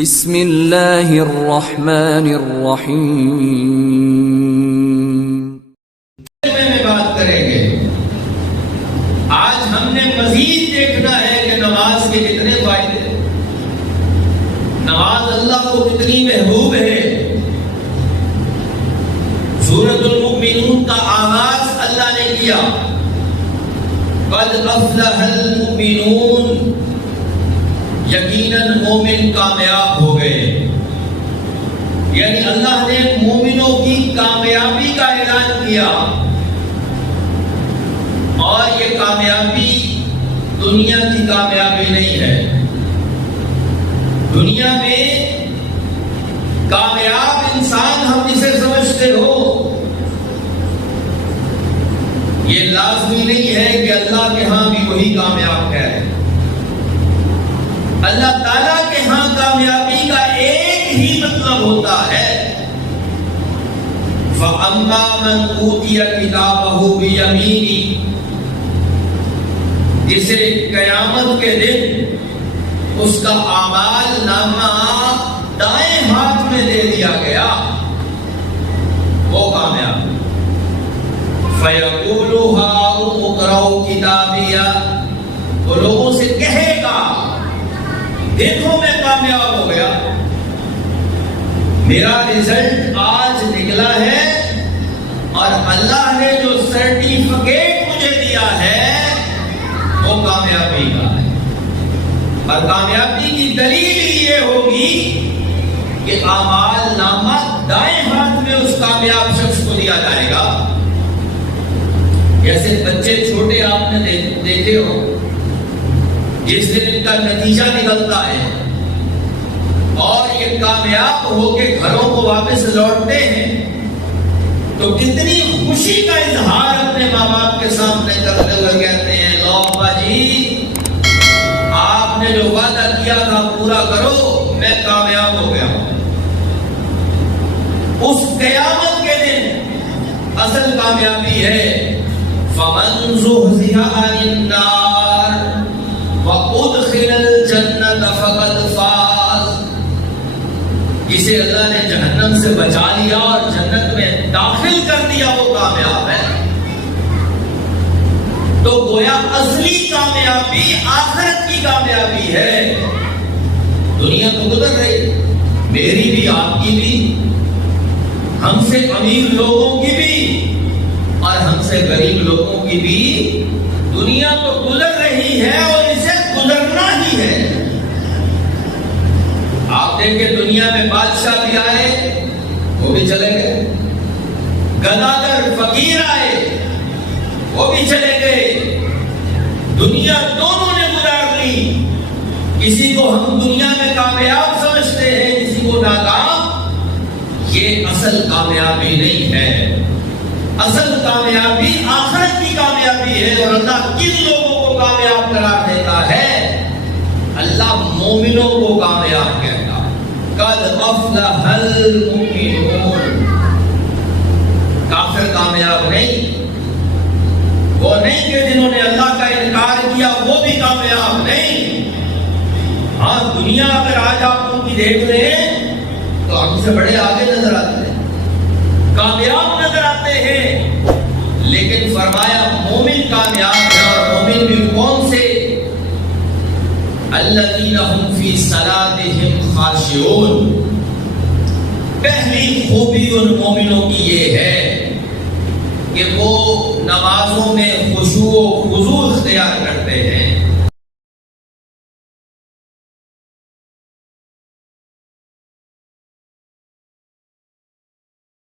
بسم اللہ الرحمن الرحیم۔ میں بات کریں گے۔ آج ہم نے مزید دیکھنا ہے کہ نماز کے کتنے فائدے، نماز اللہ کو کتنی محبوب ہے۔ سورۃ المؤمنون کا آغاز اللہ نے کیا، قد افلح المؤمنون، یقیناً مومن کامیاب ہو گئے۔ یعنی اللہ نے مومنوں کی کامیابی کا اعلان کیا، اور یہ کامیابی دنیا کی کامیابی نہیں ہے۔ دنیا میں کامیاب انسان ہم جسے سمجھتے ہو، یہ لازمی نہیں ہے کہ اللہ کے ہاں بھی وہی کامیاب ہے۔ اللہ تعالیٰ کے ہاں کامیابی کا ایک ہی مطلب ہوتا ہے، فَأَمَّا مَنْ أُوتِيَ كِتَابَهُ بِيَمِينِهِ، جسے قیامت کے دن اس کا اعمال نامہ دائیں ہاتھ میں دے دیا گیا، وہ کامیاب۔ فَيَقُولُ هَاؤُمُ اقْرَءُوا کِتَابِیَهْ، وہ لوگوں سے کہے گا دیکھو میں کامیاب ہو گیا، میرا رزلٹ آج نکلا ہے، اور اللہ نے جو سرٹیفکیٹ مجھے دیا ہے وہ کامیابی کا ہے۔ اور کامیابی کی دلیل یہ ہوگی کہ اعمال نامہ دائیں ہاتھ میں اس کامیاب شخص کو دیا جائے گا۔ جیسے بچے چھوٹے آپ نے دیکھے ہو، جس دن ان کا نتیجہ نکلتا ہے اور یہ کامیاب ہو کے گھروں کو واپس لوٹتے ہیں، تو کتنی خوشی کا اظہار اپنے ماں باپ کے سامنے کرتے ہوئے کہتے ہیں، لو ابا جی آپ نے جو وعدہ کیا تھا پورا کرو، میں کامیاب ہو گیا ہوں۔ اس قیامت کے دن اصل کامیابی ہے، فَمَنْ زُحْزِحَ عَنِ النَّارِ وَأُدْخِلَ الْجَنَّةَ فَقَدْ فَازَ، جسے اللہ نے جہنم سے بچا لیا اور جنت میں داخل کر دیا، وہ کامیاب ہے۔ تو گویا اصلی کامیابی آخرت کی کامیابی ہے۔ دنیا تو گزر رہی، میری بھی، آپ کی بھی، ہم سے امیر لوگوں کی بھی اور ہم سے غریب لوگوں کی بھی، دنیا تو گزر رہی ہے اور اسے گزرنا ہی ہے۔ آپ دیکھیں دنیا میں بادشاہ بھی آئے، وہ بھی چلے گئے، گداگر فقیر آئے، وہ بھی چلے گئے، دنیا دونوں نے گزار لی۔ کسی کو ہم دنیا میں کامیاب سمجھتے ہیں، کسی کو ناکام۔ یہ اصل کامیابی نہیں ہے، اصل کامیابی آخرت کی کامیابی ہے۔ اور اللہ کن لوگوں کو کامیاب قرار دیتا ہے؟ اللہ مومنوں کو کامیاب کہتا ہے، قد افلح المؤمنون۔ کافر کامیاب نہیں، وہ نہیں کہ جنہوں نے اللہ کا انکار کیا وہ بھی کامیاب نہیں۔ ہاں دنیا اگر آج آپ ان کی دیکھ لیں تو ہم سے بڑے آگے نظر آتے ہیں، کامیاب نظر آتے ہیں، لیکن فرمایا مومن کامیاب ہے۔ اور مومن بھی کون سے؟ الذین هم فی صلاتهم خاشعون۔ پہلی خوبی ان مومنوں کی یہ ہے کہ وہ نمازوں میں خشوع و خضوع اختیار کرتے ہیں۔